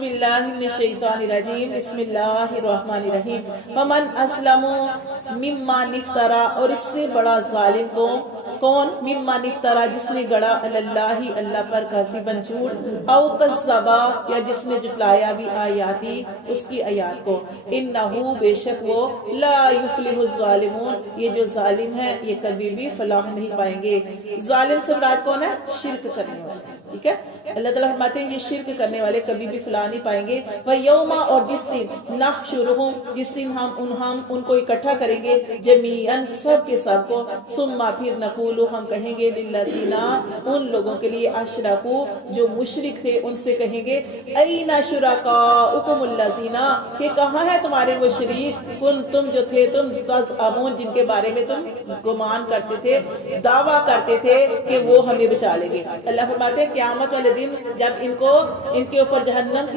باللہ من الشیطان الرجیم بسم اللہ الرحمن الرحیم ومن اسلم ممن افترا، اور اس سے بڑا ظالم کون؟ ممن افترا، جس نے گڑا اللہ اللہ پر کاذباً جھوٹ، او کذبا، یا جس نے جھٹلایا بھی آیاتی اس کی آیات کو، انہو بے شک وہ، لا یفلح الظالمون، یہ جو ظالم ہے یہ کبھی بھی فلاح نہیں پائیں گے۔ ظالم سے مراد کون ہے؟ شرک کرنے والے، ٹھیک ہے۔ اللہ تعالیٰ فرماتے ہیں یہ شرک کرنے والے کبھی بھی فلاح نہیں پائیں گے۔ وَيَوْمَ، اور جس دن، نحشرہم، جس دن ہم ان کو اکٹھا کریں گے، جمیعاً سب کے سب کو، ثم پھر نقول، ہم کہیں گے للذین، ان لوگوں کے لیے، اشرکوا، جو مشرک تھے، ان سے کہیں گے، این شرکاؤکم الذین، کہ کہاں ہے تمہارے وہ شریک، تم جو تھے، تم تزعمون، جن کے بارے میں تم گمان کرتے تھے، دعویٰ کرتے تھے کہ وہ ہمیں بچا لیں گے۔ اللہ فرماتے ہیں قیامت والے دن جب ان کے اوپر جہنم